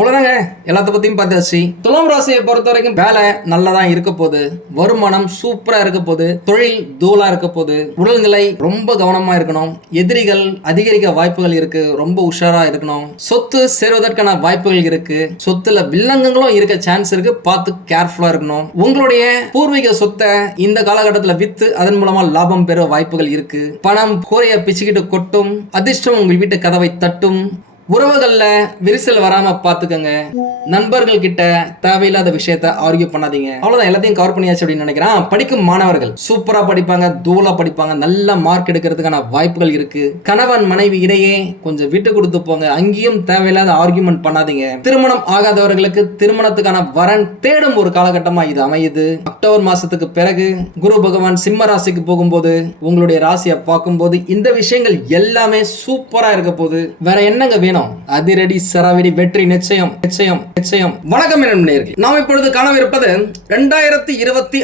அவ்வளவுதாங்க. எல்லாத்த பத்தியும் பார்த்தாச்சு. துலாம் ராசியை பொறுத்த வரைக்கும் வேலை நல்லதா இருக்க போகுது, வருமானம் சூப்பரா இருக்க போகுது, தொழில் தூளா இருக்க போகுது, உடல்நிலை ரொம்ப கவனமா இருக்கணும், எதிரிகள் அதிகரிக்க வாய்ப்புகள் இருக்கு, ரொம்ப உஷாரா இருக்கணும், சொத்து சேருவதற்கான வாய்ப்புகள் இருக்கு, சொத்துல வில்லங்கங்களும் இருக்க சான்ஸ் இருக்கு, பார்த்து கேர்ஃபுல்லா இருக்கணும். உங்களுடைய பூர்வீக சொத்தை இந்த காலகட்டத்தில் வித்து அதன் மூலமா லாபம் பெற வாய்ப்புகள் இருக்கு. பணம் கூரைய பிச்சுக்கிட்டு கொட்டும், அதிர்ஷ்டம் உங்கள் வீட்டு கதவை தட்டும். உறவுகள்ல விரிசல் வராம பாத்துக்கங்க. நண்பர்கள் கிட்ட தேவையில்லாத விஷயத்த ஆர்கியூ பண்ணாதீங்க. அவ்வளவுதான், எல்லாத்தையும் கவர் பண்ணியாச்சு அப்படின்னு நினைக்கிறேன். படிக்கும் மாணவர்கள் சூப்பரா படிப்பாங்க, தூளா படிப்பாங்க, நல்ல மார்க் எடுக்கிறதுக்கான வாய்ப்புகள் இருக்கு. கணவன் மனைவி இடையே கொஞ்சம் விட்டு கொடுத்து போங்க, அங்கேயும் தேவையில்லாத ஆர்கியூமெண்ட் பண்ணாதீங்க. திருமணம் ஆகாதவர்களுக்கு திருமணத்துக்கான வரன் தேடும் ஒரு காலகட்டமா இது அமையுது. அக்டோபர் மாசத்துக்கு பிறகு குரு பகவான் சிம்ம ராசிக்கு போகும்போது உங்களுடைய ராசியை பார்க்கும்போது இந்த விஷயங்கள் எல்லாமே சூப்பரா இருக்க போகுது. வேற என்னங்க வேணும்? அதிரடி சராவடி வெற்றி நிச்சயம் நிச்சயம் நிச்சயம். வணக்கம் நண்பர்களே, நாம் இப்பொழுது காணவிருப்பது 2026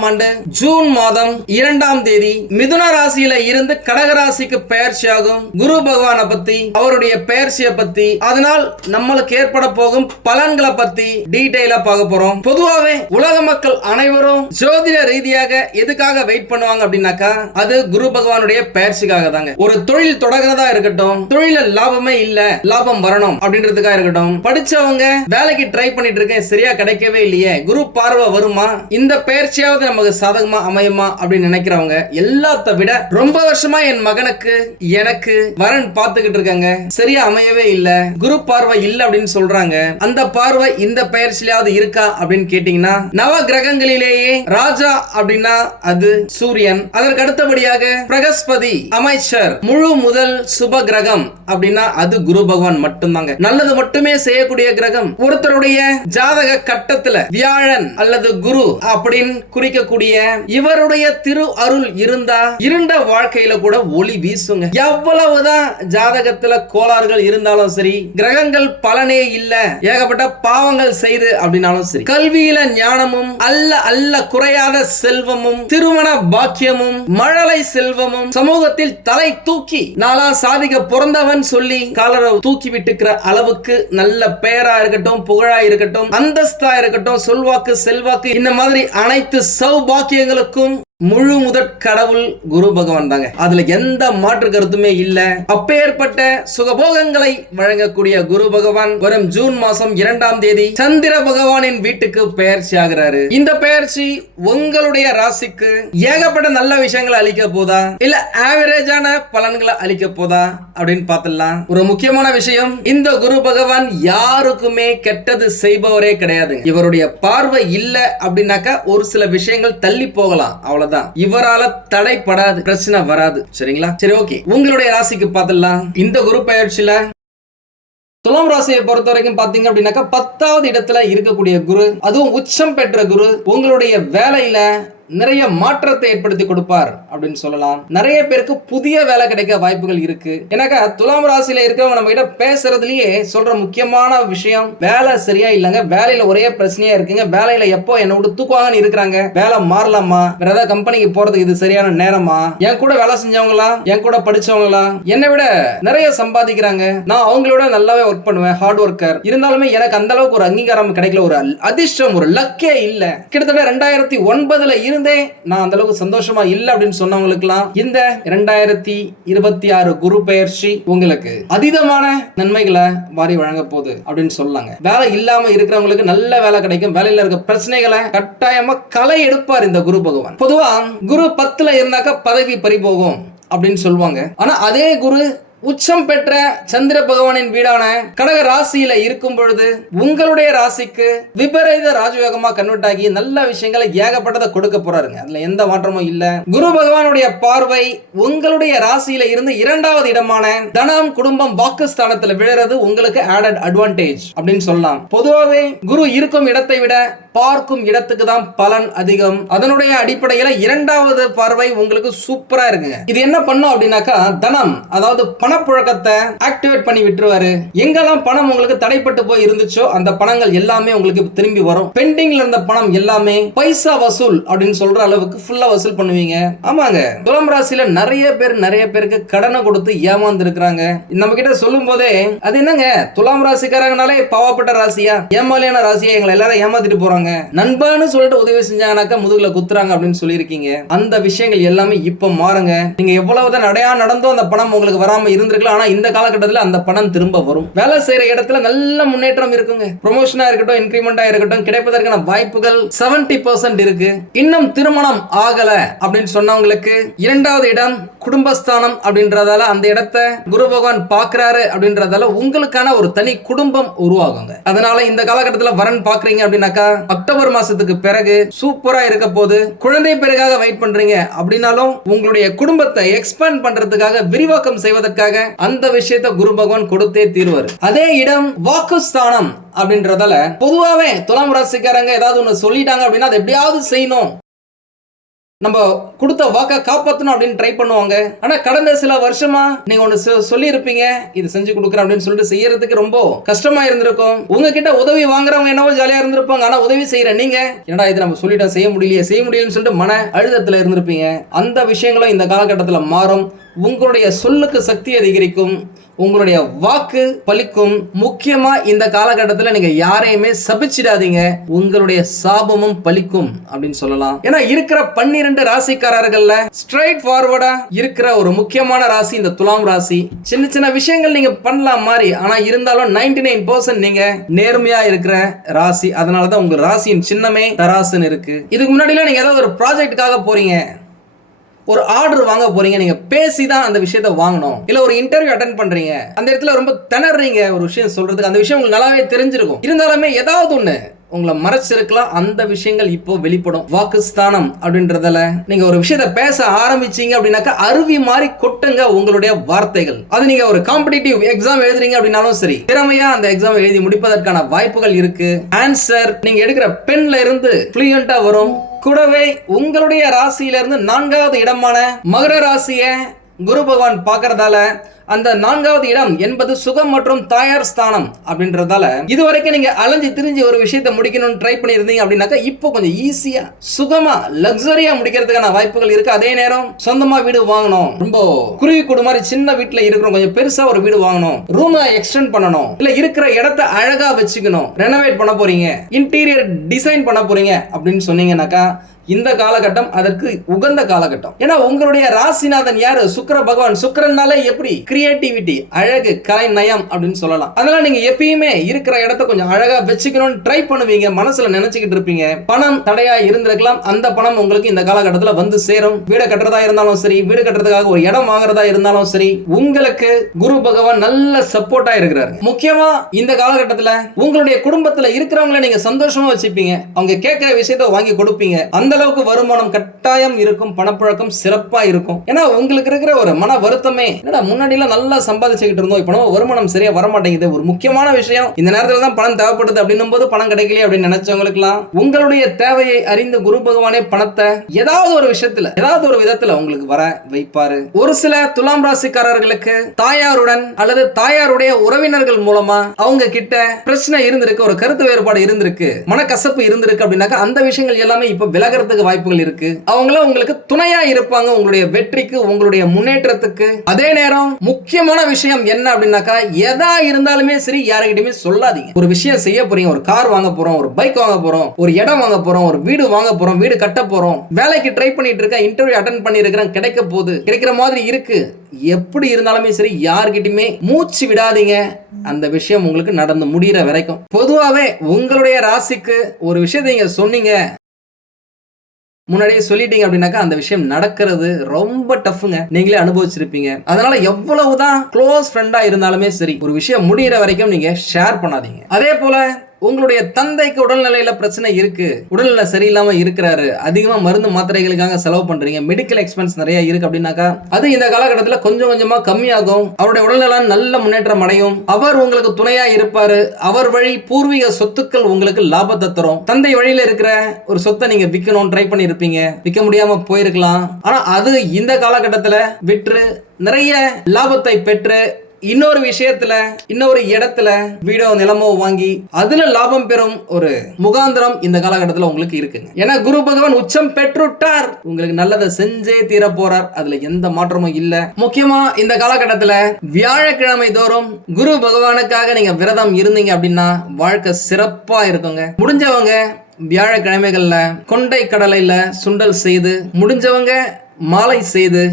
ஆண்டு ஜூன் மாதம் 2ஆம் தேதி மிதுன ராசியில இருந்து கடக ராசிக்கு பெயர்ச்சியாகும் குரு பகவானை பத்தி, அவருடைய பெயர்ச்சியை பத்தி, அதனால் நம்மளுக்கு ஏற்பட போகும் பலன்களை பத்தி டீடைலா பார்க்க போறோம். பொதுவாகவே உலக மக்கள் அனைவரும் ஜோதிட ரீதியாக எதுக்காக வெயிட் பண்ணுவாங்க அப்படின்னாக்கா அது குரு பகவானுடைய பெயர்ச்சிக்காக தாங்க. ஒரு தொழில் தொடங்குறதா இருக்கட்டும், தொழில லாபமே இல்ல, லாபம் வரணும் அப்படின்றதுக்காக இருக்கட்டும், படிச்சவங்க வேலைக்கு ட்ரை பண்ணிட்டு இருக்கேன் சரியா கிடைக்கவே இல்லையே, குரு பார்வை வருமா, இந்த பயிற்சியாவது நமக்கு சாதகமா அமையுமா அப்படின்னு நினைக்கிறவங்க எல்லாத்த விட ரொம்ப வருஷமா என் மகனுக்கு எனக்கு வரன் பார்த்துக்கிட்டு இருக்காங்க, சரியா அமையவே இல்ல, குரு பார்வை இல்ல அப்படின்னு சொல்றாங்க. அந்த பார்வை இந்த பயிற்சியிலாவது இருக்கா அப்படின்னு கேட்டீங்கன்னா, நவ கிரகங்களிலேயே ராஜா அப்படின்னா அது சூரியன், அதற்கு அடுத்தபடியாக பிரகஸ்பதி அமைச்சர், முழு முதல் சுப கிரகம் அப்படின்னா அது குரு பகவான் மட்டும்தாங்க. நல்லது மட்டுமே செய்யக்கூடிய கிரகம். ஒருத்தருடைய ஜாதக கட்டத்துல வியாழன் அல்லது குரு அப்படின்னு குறிக்கக்கூடிய இவருடைய திரு அருள் இருந்தா இருண்ட வாழ்க்கையில கூட ஒளி வீசுங்க. எவ்வளவுதான் ஜாதகத்துல கோளாறுகள் இருந்தாலும் சரி, கிரகங்கள் பலனே இல்ல, ஏகப்பட்ட பாவங்கள் செய்து அப்படின்னாலும் சரி, கல்வியில ஞானமும் அல்ல அல்ல குறையாத செல்வமும், திருமண பாக்கியமும், மழலை செல்வமும், சமூகத்தில் தலை தூக்கி நாளா சாதிக்க பிறந்தவன் சொல்லி காலரை தூக்கி விட்டுக்கிற அளவுக்கு நல்ல பெயரா இருக்கட்டும், புகழா இருக்கட்டும், அந்தஸ்தா இருக்கட்டும், சொல்வாக்கு செல்வாக்கு, இந்த மாதிரி அனைத்து சௌபாக்கியங்களுக்கும் முழு முதற் கடவுள் குரு பகவான் தாங்க. அதுல எந்த மாற்று கருத்துமே இல்ல. அப்பேற்பட்ட சுகபோகங்களை வழங்கக்கூடிய குரு பகவான் வரும் ஜூன் மாசம் 2ஆம் தேதி சந்திர பகவானின் வீட்டுக்கு பெயர்ச்சி ஆகிறாரு. இந்த பெயர்ச்சி உங்களுடைய ராசிக்கு ஏகப்பட்ட நல்ல விஷயங்களை அளிக்க போதா இல்ல ஆவரேஜான பலன்களை அளிக்க போதா அப்படின்னு பார்த்தலாம். ஒரு முக்கியமான விஷயம், இந்த குரு பகவான் யாருக்குமே கெட்டது செய்பவரே கிடையாது. இவருடைய பார்வை இல்ல அப்படின்னாக்கா ஒரு சில விஷயங்கள் தள்ளி போகலாம், அவ்வளவு. இவரால தடைப்படாது, பிரச்சனை வராது. சரிங்களா? சரி, ஓகே. உங்களுடைய ராசிக்கு பார்த்தலாம். இந்த குரு பெயர்ச்சியில துலாம் ராசியை பொறுத்த வரைக்கும் பாத்தீங்க அப்படின்னாக்கா 10வது இடத்துல இருக்கக்கூடிய குரு, அதுவும் உச்சம் பெற்ற குரு உங்களுடைய வேலையில நிறைய மாற்றத்தை ஏற்படுத்தி கொடுப்பார் அப்படின்னு சொல்லலாம். நிறைய பேருக்கு புதிய வேலை கிடைக்க வாய்ப்புகள் இருக்கு. ஏன்னாக்கா துலாம் ராசியில இருக்கிறவங்க நம்ம கிட்ட பேசுறதுலயே சொல்ற முக்கியமான விஷயம், வேலை சரியா இல்லங்க, வேலையில ஒரே பிரச்சனையா இருக்குங்க, வேலையில எப்போ என்ன விட்டு தூக்குவாங்கன்னு இருக்கிறாங்க, வேலை மாறலாமா, வேற ஏதாவது கம்பெனிக்கு போறதுக்கு இது சரியான நேரமா, என் கூட வேலை செஞ்சவங்களா, என் கூட படிச்சவங்களா என்னை விட நிறைய சம்பாதிக்கிறாங்க, நான் அவங்களோட நல்லாவே ஒர்க் பண்ணுவேன், ஹார்ட் ஒர்க்கர், இருந்தாலுமே எனக்கு அந்த அளவுக்கு ஒரு அங்கீகாரம் கிடைக்கல, ஒரு அதிர்ஷ்டம், ஒரு லக்கே இல்ல, கிட்டத்தட்ட 2009 நான் அந்த அளவுக்கு சந்தோஷமா இல்ல அப்படின்னு சொன்னவங்களுக்குலாம் இந்த 2026 குரு பெயர்ச்சி உங்களுக்கு அதீதமான நன்மைகளை வாரி வழங்க போகுது அப்படின்னு சொல்லலாங்க. வேலை இல்லாம இருக்கிறவங்களுக்கு நல்ல வேலை கிடைக்கும், வேலையில இருக்க பிரச்சனைகளை கட்டாயமா களை எடுப்பார் இந்த குரு பகவான். பொதுவா குரு 10ல இருந்தாக்கா பதவி பறிபோகும் அப்படின்னு சொல்லுவாங்க. ஆனா அதே குரு உச்சம் பெற்ற சந்திர பகவானின் வீடான கடக ராசியில இருக்கும் பொழுது உங்களுடைய ராசிக்கு விபரீத ராஜயோகமா கன்வெர்ட் ஆகி நல்ல விஷயங்களை ஏகப்பட்டதை கொடுக்க போறாருங்க. அதுல எந்த மாற்றமும் இல்ல. குரு பகவானுடைய பார்வை உங்களுடைய ராசியில இருந்து 2வது இடமான தனம் குடும்பம் வாக்குஸ்தானத்துல விழுறது உங்களுக்கு ஆடட் அட்வான்டேஜ் அப்படின்னு சொல்லலாம். பொதுவாகவே குரு இருக்கும் இடத்தை விட பார்க்கும் இடத்துக்கு தான் பலன் அதிகம். அதனுடைய அடிப்படையில 2வது பார்வை உங்களுக்கு சூப்பரா இருக்குங்க. இது என்ன பண்ணும் அப்படின்னாக்கா தனம், அதாவது பணப்புழக்கத்தை ஆக்டிவேட் பண்ணி விட்டுருவாரு. எங்கெல்லாம் பணம் உங்களுக்கு தடைப்பட்டு போய் இருந்துச்சோ அந்த பணங்கள் எல்லாமே உங்களுக்கு திரும்பி வரும். பெண்டிங்ல இருந்த பணம் எல்லாமே பைசா வசூல் அப்படின்னு சொல்ற அளவுக்கு ஃபுல்லா வசூல் பண்ணுவீங்க. ஆமாங்க, துலாம் ராசியில நிறைய பேருக்கு கடனை கொடுத்து ஏமாந்து இருக்கிறாங்க. நம்ம கிட்ட சொல்லும் போதே அது என்னங்க துலாம் ராசிக்காரங்கனாலே பாவப்பட்ட ராசியா, ஏமாலியான ராசியா, எங்களை எல்லாரும் ஏமாத்திட்டு போறாங்க, நண்பான்னு சொல்லிட்டு உதவி செஞ்சாங்கனாக்கா முதுகுல குத்துறாங்க அப்படின்னு சொல்லியிருக்கீங்க. அந்த விஷயங்கள் எல்லாமே இப்ப மாறுங்க. நீங்க எவ்வளவுதான் நடையா நடந்தோ அந்த பணம் உங்களுக்கு வராம இருந்திருக்கலாம். ஆனா இந்த காலகட்டத்தில் அந்த பணம் திரும்ப வரும். வேலை செய்யற இடத்துல நல்ல முன்னேற்றம் இருக்குங்க. ப்ரமோஷனா இருக்கட்டும், இன்கிரிமெண்டா இருக்கட்டும், கிடைப்பதற்கான வாய்ப்புகள் 70% இருக்கு. இன்னும் திருமணம் ஆகல அப்படின்னு சொன்னவங்களுக்கு 2வது இடம் குடும்பஸ்தானம் அப்படின்றதால அந்த இடத்தை குரு பகவான் பாக்குறாரு அப்படின்றதால உங்களுக்கான ஒரு தனி குடும்பம் உருவாகுங்க. அதனால இந்த காலகட்டத்தில் வரன் பாக்குறீங்க அப்படின்னாக்கா அக்டோபர் மாசத்துக்கு பிறகு சூப்பரா இருக்க போது. குழந்தை பிறகாக வெயிட் பண்றீங்க அப்படின்னாலும் உங்களுடைய குடும்பத்தை எக்ஸ்பேண்ட் பண்றதுக்காக, விரிவாக்கம் செய்வதற்காக அந்த விஷயத்தை குரு பகவான் கொடுத்தே தீர்வார். அதே இடம் வாக்குஸ்தானம் அப்படின்றதால பொதுவாவே துலாம் ராசிக்காரங்க ஏதாவது ஒண்ணு சொல்லிட்டாங்க அப்படின்னா அதை எப்படியாவது செய்யணும், நம்ம கொடுத்த வாக்க காப்பாற்றணும் அப்படின்னு ட்ரை பண்ணுவாங்க. ஆனா கடந்த சில வருஷமா நீங்க ஒண்ணு சொல்லி இருப்பீங்க, இது செஞ்சு கொடுக்குறேன் அப்படின்னு சொல்லிட்டு செய்யறதுக்கு ரொம்ப கஷ்டமா இருந்திருக்கும். உங்ககிட்ட உதவி வாங்குறவங்க என்னவோ ஜாலியா இருந்திருப்பாங்க. ஆனா உதவி செய்யற நீங்க என்னடா இது நம்ம சொல்லிட்டோம் செய்ய முடியலைன்னு சொல்லிட்டு மன அழுத்தத்துல இருந்திருப்பீங்க. அந்த விஷயங்களும் இந்த காலகட்டத்தில் மாறும். உங்களுடைய சொல்லுக்கு சக்தி அதிகரிக்கும், உங்களுடைய வாக்கு பலிக்கும். முக்கியமா இந்த காலகட்டத்தில் நீங்க யாரையுமே சபிச்சிடாதீங்க, உங்களுடைய சாபமும் பலிக்கும் அப்படின்னு சொல்லலாம். ஏன்னா இருக்கிற 12 ராசிக்காரர்கள்ல ஸ்ட்ரைட் ஃபார்வர்டா இருக்கிற ஒரு முக்கியமான ராசி இந்த துலாம் ராசி. சின்ன சின்ன விஷயங்கள் நீங்க பண்ணலாம் மாதிரி, ஆனா இருந்தாலும் 99% நீங்க நேர்மையா இருக்கிற ராசி. அதனாலதான் உங்க ராசியின் சின்னமே தராசுன்னு இருக்கு. இதுக்கு முன்னாடி நீங்க ஏதாவது ஒரு ப்ராஜெக்டுக்காக போறீங்க, ஒரு ஆர்டர் வாங்க போறீங்க, நீங்க பேசி தான் அந்த விஷயத்தை வாங்கணும். இல்ல ஒரு இன்டர்வியூ அட்டென்ட் பண்றீங்க, அந்த இடத்துல ரொம்ப திணறீங்க ஒரு விஷயம் சொல்றதுக்கு, அந்த விஷயம் உங்களுக்கு நல்லாவே தெரிஞ்சிருக்கும். இருந்தாலுமே ஏதாவது ஒண்ணு உங்களை மறைச்சிருக்கலாம். அந்த விஷயங்கள் இப்போ வெளிப்படும். வாக்குஸ்தானம் அப்படின்றதால நீங்க ஒரு விஷயத்தை பேச ஆரம்பிச்சீங்க அப்படின்னாக்கா அருவி மாதிரி கொட்டுங்க உங்களுடைய வார்த்தைகள். அது நீங்க ஒரு காம்படிட்டிவ் எக்ஸாம் எழுதுறீங்க அப்படின்னாலும் சரி, திறமையா அந்த எக்ஸாம் எழுதி முடிப்பதற்கான வாய்ப்புகள் இருக்கு. ஆன்சர் நீங்க எடுக்கிற பென்ல இருந்து ஃப்ளூயண்டா வரும். கூடவே உங்களுடைய ராசியிலிருந்து 4வது இடமான மகர ராசியை குரு பகவான் பார்க்கறதால அந்த 4வது இடம் என்பது சுகம் மற்றும் தாயார் ஸ்தானம் அப்படின்றதால இதுவரைக்கும் நீங்க அலைஞ்சு திரிஞ்சு ஒரு விஷயத்தை முடிக்கணும்னு ட்ரை பண்ணியிருந்தீங்க அப்படின்னாக்கா இப்போ கொஞ்சம் ஈஸியா சுகமா லக்ஸரியா முடிக்கிறதுக்கான வாய்ப்புகள் இருக்கு. அதே நேரம் சொந்தமா வீடு வாங்கணும், ரொம்ப குருவி கூடு மாதிரி சின்ன வீட்டுல இருக்கிறோம், கொஞ்சம் பெருசா ஒரு வீடு வாங்கணும், ரூமை எக்ஸ்டெண்ட் பண்ணணும், இல்ல இருக்கிற இடத்தை அழகா வச்சுக்கணும், ரெனோவேட் பண்ண போறீங்க, இன்டீரியர் டிசைன் பண்ண போறீங்க அப்படின்னு சொன்னீங்கன்னாக்கா இந்த காலகட்டம் அதற்கு உகந்த காலகட்டம். ஏன்னா உங்களுடைய ராசிநாதன் யாரு? சுக்கிர பகவான். சுக்கிரனால எப்படி கிரியேட்டிவிட்டி, அழகு, கலை நயம் அப்படின்னு சொல்லலாம். அதனால நீங்க எப்பயுமே இருக்கிற இடத்தை கொஞ்சம் அழகா வச்சுக்கணும்னு ட்ரை பண்ணுவீங்க, மனசுல நினைச்சுக்கிட்டு இருப்பீங்க. பணம் தடையா இருந்திருக்கலாம், அந்த பணம் உங்களுக்கு இந்த காலகட்டத்துல வந்து சேரும். வீடு கட்டுறதா இருந்தாலும் சரி, வீடு கட்டுறதுக்காக ஒரு இடம் வாங்குறதா இருந்தாலும் சரி, உங்களுக்கு குரு பகவான் நல்ல சப்போர்ட்டா இருக்கிறாரு. முக்கியமா இந்த காலகட்டத்துல உங்களுடைய குடும்பத்துல இருக்கிறவங்களை நீங்க சந்தோஷமா வச்சுப்பீங்க, அவங்க கேட்கிற விஷயத்தை வாங்கி கொடுப்பீங்க. அந்த அளவுக்கு வருமானம் கட்டாயம் இருக்கும், பணப்புழக்கம் சிறப்பா இருக்கும். ஏன்னா உங்களுக்கு இருக்கிற ஒரு மன வருத்தமே, என்னடா முன்னாடி எல்லாம் நல்லா சம்பாதிச்சுக்கிட்டு இருந்தோம், இப்போ நம்ம வருமானம் சரியா வர மாட்டேங்குது, ஒரு முக்கியமான விஷயம் இந்த நேரத்துல தான் பணம் தேவைப்படுது அப்படின்னும் போது பணம் கிடைக்கலையே அப்படின்னு நினைச்சவங்களுக்குலாம் உங்களுடைய தேவையை அறிந்து குரு பகவானே பணத்தை ஏதாவது ஒரு விஷயத்துல ஏதாவது ஒரு விதத்துல உங்களுக்கு வர வைப்பாரு. ஒரு சில துலாம் ராசிக்காரர்களுக்கு தாயாருடன் அல்லது தாயாருடைய உறவினர்கள் மூலமா அவங்க கிட்ட பிரச்சனை இருந்திருக்கு, ஒரு கருத்து வேறுபாடு இருந்திருக்கு, மனக்கசப்பு இருந்திருக்கு அப்படின்னாக்கா அந்த விஷயங்கள் எல்லாமே இப்ப விலகிறது வாய்ப்புகள் இருக்கு. அவங்கள உங்களுக்கு துணையா இருப்பாங்க, உங்களுடைய வெற்றிக்கு, உங்களுடைய முன்னேற்றத்துக்கு. அதே நேரம் முக்கியமான விஷயம் என்ன அப்படின்னாக்கா எதா இருந்தாலுமே சரி யாருக்கிட்டயுமே சொல்லாதீங்க. ஒரு விஷயம் செய்ய போறீங்க, ஒரு கார் வாங்க போறோம், ஒரு பைக் வாங்க போறோம், ஒரு இடம் வாங்க போறோம், ஒரு வீடு வாங்க போறோம், வீடு கட்ட போறோம், வேலைக்கு ட்ரை பண்ணிட்டு இருக்கேன், இன்டர்வியூ அட்டென்ட் பண்ணி இருக்கிறேன், கிடைக்க போகுது, கிடைக்கிற மாதிரி இருக்கு, எப்படி இருந்தாலுமே சரி யார்கிட்டயுமே மூச்சு விடாதீங்க. அந்த விஷயம் உங்களுக்கு நடந்து முடிகிற வரைக்கும். பொதுவாவே உங்களுடைய ராசிக்கு ஒரு விஷயத்தை நீங்க சொன்னீங்க, முன்னாடியே சொல்லிட்டீங்க அப்படின்னாக்கா அந்த விஷயம் நடக்கிறது ரொம்ப டஃப்ங்க. நீங்களே அனுபவிச்சிருப்பீங்க. அதனால எவ்வளவுதான் க்ளோஸ் ஃப்ரெண்டா இருந்தாலுமே சரி ஒரு விஷயம் முடிகிற வரைக்கும் நீங்க ஷேர் பண்ணாதீங்க. அதே போல உங்களுடைய தந்தைக்கு உடல்நிலையில பிரச்சனை இருக்கு, உடல்நிலை சரியில்லாம இருக்கிறாரு, அதிகமா மருந்து மாத்திரைகளுக்காக செலவு பண்றீங்க, மெடிக்கல் எக்ஸ்பென்ஸ் நிறைய இருக்கு அப்படின்னாக்கா அது இந்த காலகட்டத்தில் கொஞ்சம் கொஞ்சமா கம்மியாகும். அவருடைய உடல்நலம் நல்ல முன்னேற்றம் அடையும். அவர் உங்களுக்கு துணையா இருப்பாரு. அவர் வழி பூர்வீக சொத்துக்கள் உங்களுக்கு லாபத்தை தரும். தந்தை வழியில இருக்கிற ஒரு சொத்தை நீங்க விற்கணும் ட்ரை பண்ணி இருப்பீங்க, விற்க முடியாம போயிருக்கலாம். ஆனா அது இந்த காலகட்டத்தில் விற்று நிறைய லாபத்தை பெற்று இன்னொரு விஷயத்துல இன்னொரு இடத்துல வீடோ நிலமோ வாங்கி அதுல லாபம் பெறும் ஒரு முகாந்திரம் இந்த காலகட்டத்தில் உங்களுக்கு இருக்குங்க. ஏன்னா குரு பகவான் உச்சம் பெற்றுட்டார், உங்களுக்கு நல்லதை செஞ்சே தீர போறார், அதுல எந்த மாற்றமும் இல்ல. முக்கியமா இந்த காலகட்டத்தில் வியாழக்கிழமை தோறும் குரு பகவானுக்காக நீங்க விரதம் இருந்தீங்க அப்படின்னா வாழ்க்கை சிறப்பா இருக்குங்க. முடிஞ்சவங்க வியாழக்கிழமைகள்ல கொண்டை கடலையில சுண்டல் செய்து, முடிஞ்சவங்க மாலை செய்து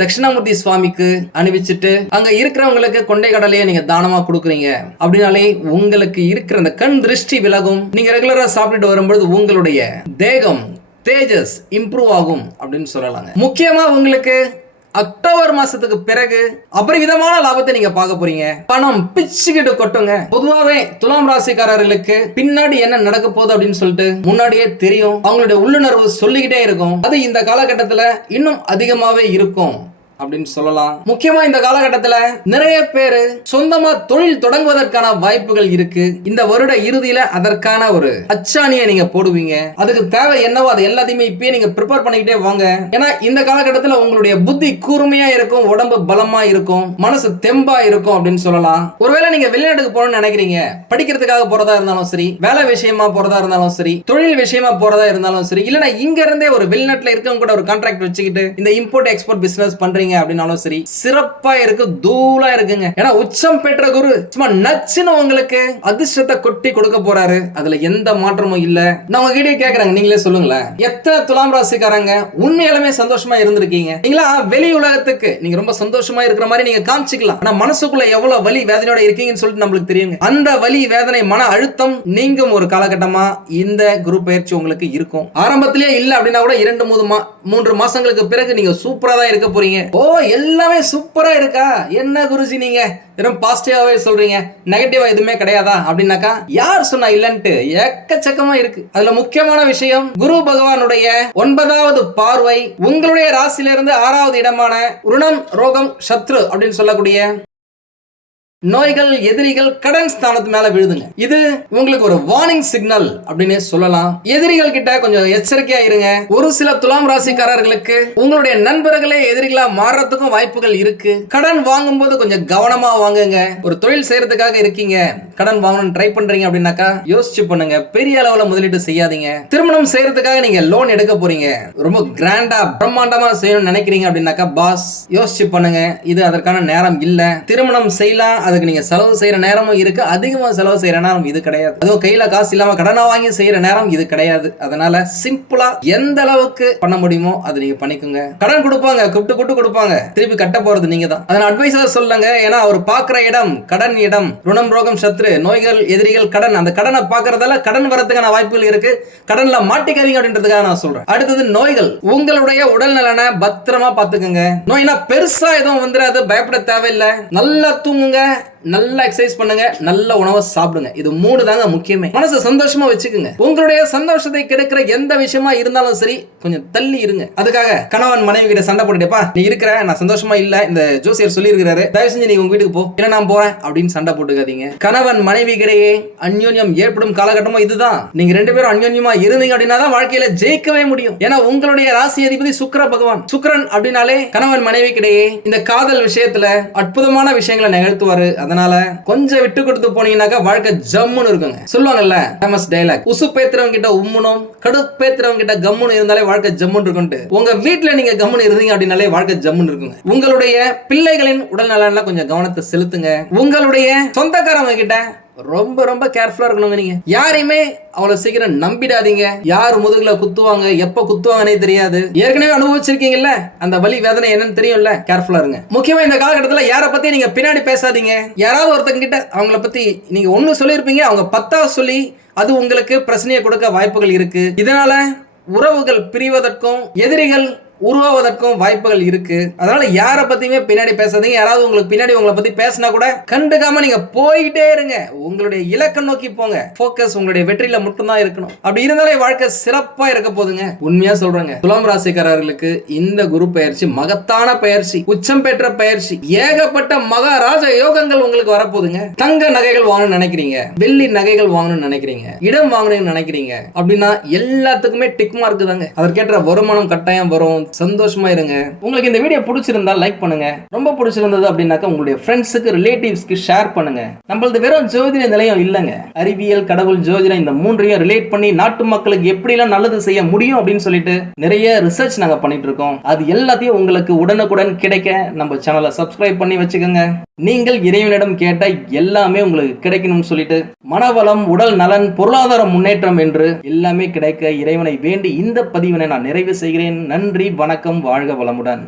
தட்சிணாமூர்த்தி சுவாமிக்கு அணிவிச்சுட்டு அங்க இருக்கிறவங்களுக்கு கொண்டை கடலையை நீங்க தானமா கொடுக்குறீங்க அப்படின்னாலே உங்களுக்கு இருக்கிற அந்த கண் திருஷ்டி விலகும். நீங்க ரெகுலரா சாப்பிட்டுட்டு வரும்பொழுது உங்களுடைய தேகம் தேஜஸ் இம்ப்ரூவ் ஆகும் அப்படின்னு சொல்லலாங்க. முக்கியமா உங்களுக்கு அக்டோபர் மாசத்துக்கு பிறகு அபரிவிதமான லாபத்தை நீங்க பார்க்க போறீங்க. பணம் பிச்சுக்கிட்டு கொட்டுங்க. பொதுவாவே துலாம் ராசிக்காரர்களுக்கு பின்னாடி என்ன நடக்க போகுது அப்படின்னு சொல்லிட்டு முன்னாடியே தெரியும். அவங்களுடைய உள்ளுணர்வு சொல்லிக்கிட்டே இருக்கும். அது இந்த காலகட்டத்துல இன்னும் அதிகமாவே இருக்கும் அப்படின்னு சொல்லலாம். முக்கியமா இந்த காலகட்டத்துல நிறைய பேரு சொந்தமா தொழில் தொடங்குவதற்கான வாய்ப்புகள் இருக்கு. இந்த வருட இறுதியில அதற்கான ஒரு அச்சாணியை நீங்க போடுவீங்க. அதுக்கு தேவை என்னவோ அது எல்லாத்தையுமே இப்பயே நீங்க ப்ரிப்பேர் பண்ணிக்கிட்டே வாங்க. ஏன்னா இந்த காலகட்டத்துல உங்களுடைய புத்தி கூர்மையா இருக்கும், உடம்பு பலமா இருக்கும், மனசு தெம்பா இருக்கும் அப்படின்னு சொல்லலாம். ஒருவேளை நீங்க வெளிநாட்டுக்கு போகணும்னு நினைக்கிறீங்க, படிக்கிறதுக்காக போறதா இருந்தாலும் சரி, வேலை விஷயமா போறதா இருந்தாலும் சரி, தொழில் விஷயமா போறதா இருந்தாலும் சரி, இல்லனா இங்க இருந்தே ஒரு வெளிநாட்டுல இருக்கவங்க கூட ஒரு கான்ட்ராக்ட் வச்சுக்கிட்டு இந்த இம்போர்ட் எக்ஸ்போர்ட் பிசினஸ் பண்றீங்க அப்படினாலும் சரி, சிறப்பா இருக்கு, தூளா இருக்குங்க. ஏன்னா உச்சம் பெற்ற குரு சும்மா நச்சுன்னு உங்களுக்கு அதிர்ஷ்டத்தை கொட்டி கொடுக்க போறாரு. அதுல எந்த மாற்றமும் இல்ல. நான் உங்ககிட்ட கேக்குறாங்க, நீங்களே சொல்லுங்களேன், எத்தனை துலாம் ராசிக்காரங்க உண்மையாலுமே சந்தோஷமா இருந்திருக்கீங்க? நீங்களா வெளி உலகத்துக்கு நீங்க ரொம்ப சந்தோஷமா இருக்கிற மாதிரி நீங்க காமிச்சிக்கலாம். ஆனா மனசுக்குள்ள எவ்வளவு வலி வேதனையோட இருக்கீங்கன்னு சொல்லிட்டு நம்மளுக்கு தெரியுங்க. அந்த வலி வேதனை மன அழுத்தம் நீங்கும் ஒரு காலகட்டமா இந்த குரு பயிற்சி உங்களுக்கு இருக்கும். ஆரம்பத்திலேயே இல்ல அப்படின்னா கூட 2-3 மாசங்களுக்கு பிறகு நீங்க சூப்பரா தான் இருக்க போறீங்க. ஓ எல்லாமே சூப்பரா இருக்கா, என்ன குருஜி நீங்க வெறும் பாசிட்டிவாவே சொல்றீங்க, நெகட்டிவா எதுவுமே கிடையாதா அப்படின்னாக்கா யார் சொன்னா இல்லன்ட்டு எக்கச்சக்கமா இருக்கு. அதுல முக்கியமான விஷயம், குரு பகவானுடைய 9வது பார்வை உங்களுடைய ராசியிலிருந்து 6வது இடமான ருணம் ரோகம் சத்ரு அப்படின்னு சொல்லக்கூடிய நோய்கள் எதிரிகள் கடன் ஸ்தானத்து மேல விழுதுங்க. இது உங்களுக்கு ஒரு வார்னிங் சிக்னல் அப்படின்னு சொல்லலாம். எதிரிகள் கிட்ட கொஞ்சம் எச்சரிக்கையா இருங்க. ஒரு சில துலாம் ராசிக்காரர்களுக்கு உங்களுடைய நண்பர்களே எதிரிகளா மாறுறதுக்கும் வாய்ப்புகள் இருக்கு. கடன் வாங்கும் போது கொஞ்சம் கவனமா வாங்குங்க. ஒரு தொழில் செய்யறதுக்காக இருக்கீங்க, கடன் வாங்கணும்னு ட்ரை பண்றீங்க அப்படின்னாக்கா யோசிச்சு பண்ணுங்க, பெரிய அளவுல முதலீடு செய்யாதீங்க. திருமணம் செய்யறதுக்காக நீங்க லோன் எடுக்க போறீங்க, ரொம்ப கிராண்டா பிரம்மாண்டமா செய்யணும்னு நினைக்கிறீங்க அப்படின்னாக்கா பாஸ் யோசிச்சு பண்ணுங்க, இது அதற்கான நேரம் இல்ல. திருமணம் செய்யலாம், அதுக்கு நீங்க செலவு செய்யற நேரமும் இருக்கு, அதிகமா செலவு செய்யற நேரம் இது கிடையாது. அதுவும் கையில காசு இல்லாம கடனா வாங்கி செய்யற நேரம் இது கிடையாது. அதனால சிம்பிளா எந்த அளவுக்கு பண்ண முடியுமோ அது நீங்க பண்ணிக்கோங்க. கடன் கொடுப்பாங்க, கூப்பிட்டு கொடுப்பாங்க, திருப்பி கட்ட போறது நீங்க தான். அதனால அட்வைசர் சொல்லுங்க. ஏன்னா அவர் பாக்குற இடம் கடன் இடம், ருணம் ரோகம் சத்ரு, நோய்கள் எதிரிகள் கடன். அந்த கடனை பாக்குறதால கடன் வரதுக்கான வாய்ப்புகள் இருக்கு. கடன்ல மாட்டிக்காதீங்க அப்படின்றதுக்காக நான் சொல்றேன். அடுத்தது நோய்கள். உங்களுடைய உடல் நலனை பத்திரமா பாத்துக்கோங்க. நோய்னா பெருசா எதுவும் வந்துடாது, பயப்பட தேவையில்லை. நல்லா தூங்குங்க, நல்லா எக்ஸசைஸ் பண்ணுங்க, நல்ல உணவை சாப்பிடுங்க. இது 3 தாங்க முக்கியமே. மனசை சந்தோஷமா வச்சுக்குங்க. உங்களுடைய சந்தோஷத்தை கெடுக்கிற எந்த விஷயமா இருந்தாலும் சரி கொஞ்சம் தள்ளி இருங்க. அதுக்காக கணவன் மனைவி கிட்ட சண்டை போட்டுட்டேப்பா, நீ இருக்கிற நான் சந்தோஷமா இல்ல, இந்த ஜோசியர் சொல்லி இருக்கிறாரு, தயவு செஞ்சு நீ உங்க வீட்டுக்கு போ, இல்ல நான் போறேன் அப்படின்னு சண்டை போட்டுக்காதீங்க. கணவன் மனைவி கிடையே அந்யோன்யம் ஏற்படும் காலகட்டமும் இதுதான். நீங்க 2 பேரும் அந்யோன்யமா இருந்தீங்க அப்படின்னா தான் வாழ்க்கையில ஜெயிக்கவே முடியும். ஏன்னா உங்களுடைய ராசி அதிபதி சுக்கிர பகவான். சுக்கிரன் அப்படின்னாலே கணவன் மனைவி கிடையே இந்த காதல் விஷயத்துல அற்புதமான விஷயங்களை நிகழ்த்துவாரு. அதனால கொஞ்சம் விட்டு கொடுத்து போனீங்கன்னாக்கா வாழ்க்கை ஜம்முன்னு இருக்குங்க. சொல்லுவாங்கல்ல ஃபேமஸ் டயலாக், உசு பேத்துறவங்க கிட்ட உம்முனும் கடுப்பேத்துறவங்க கிட்ட கம்முன்னு இருந்தாலே வாழ்க்கை ஜம்முன்னு இருக்கும்ட்டு. உங்க வீட்டுல நீங்க கம்முன்னு இருந்தீங்க அப்படின்னாலே வாழ்க்கை ஜம்முன்னு இருக்குங்க. உங்களுடைய பிள்ளைகளின் உடல் நலன்ல கொஞ்சம் கவனத்தை செலுத்துங்க. உங்களுடைய சொந்தக்காரங்க கிட்ட ரொம்ப ரொம்ப கேர்ஃபுல்லா இருக்கணுங்க. நீங்க யாரையுமே அவ்வளவு சீக்கிரம் நம்பிடாதீங்க. யார் முதுகுல குத்துவாங்க, எப்ப குத்துவாங்கன்னே தெரியாது. ஏற்கனவே அனுபவிச்சிருக்கீங்கல்ல, அந்த வலி வேதனை என்னன்னு தெரியும்ல, கேர்ஃபுல்லா இருங்க. முக்கியமா இந்த காலகட்டத்தில் யாரை பத்தி நீங்க பின்னாடி பேசாதீங்க. யாராவது ஒருத்தங்க கிட்ட அவங்கள பத்தி நீங்க ஒண்ணு சொல்லியிருப்பீங்க, அவங்க 10வது சொல்லி அது உங்களுக்கு பிரச்சனையை கொடுக்க வாய்ப்புகள் இருக்கு. இதனால உறவுகள் பிரிவதற்கும் எதிரிகள் உருவாவதற்கும் வாய்ப்புகள் இருக்கு. அதனால யாரை பத்தியுமே பின்னாடி பேசாதீங்க. யாராவது உங்களுக்கு பின்னாடி உங்களை பத்தி பேசினா கூட கண்டுக்காம நீங்க போயிட்டே இருங்க. உங்களுடைய இலக்கை நோக்கி போங்க. போக்கஸ் உங்களுடைய வெற்றியில மட்டும்தான் இருக்கணும். அப்படி இருந்தாலே வாழ்க்கை சிறப்பா இருக்க போதுங்க. உண்மையா சொல்றேங்க. துலாம் ராசிக்காரர்களுக்கு இந்த குரு பயிற்சி மகத்தான பயிற்சி, உச்சம் பெற்ற பயிற்சி, ஏகப்பட்ட மகாராஜ யோகங்கள் உங்களுக்கு வரப்போகுதுங்க. தங்க நகைகள் வாங்கணும்னு நினைக்கிறீங்க, வெள்ளி நகைகள் வாங்கணும்னு நினைக்கிறீங்க, இடம் வாங்கணும்னு நினைக்கிறீங்க அப்படின்னா எல்லாத்துக்குமே டிக் மார்க் தாங்க. அதற்கேற்ற வருமானம் கட்டாயம் வரும். சந்தோஷமா இருங்க. உங்களுக்கு இந்த வீடியோ பிடிச்சிருந்தா லைக் பண்ணுங்க. ரொம்ப பிடிச்சிருந்தது அப்படின்னாக்க உங்களுடைய ஃப்ரெண்ட்ஸுக்கு, ரிலேட்டிவ்ஸ்க்கு ஷேர் பண்ணுங்க. நம்மளது வெறும் ஜோதிட நிலையம் இல்லைங்க. அறிவியல், கடவுள், ஜோதிடம் இந்த மூன்றையும் ரிலேட் பண்ணி நாட்டு மக்களுக்கு எப்படிலாம் நல்லது செய்ய முடியும் அப்படின்னு சொல்லிட்டு நிறைய ரிசர்ச் நாங்க பண்ணிட்டு இருக்கோம். அது எல்லாத்தையும் உங்களுக்கு உடனுக்குடன் கிடைக்க நம்ம சேனலை சப்ஸ்கிரைப் பண்ணி வச்சுக்கோங்க. நீங்கள் இறைவனிடம் கேட்ட எல்லாமே உங்களுக்கு கிடைக்கணும்னு சொல்லிட்டு மனவளம், உடல் நலன், பொருளாதார முன்னேற்றம் என்று எல்லாமே கிடைக்க இறைவனை வேண்டி இந்த பதிவினை நான் நிறைவு செய்கிறேன். நன்றி, வணக்கம், வாழ்க வளமுடன்.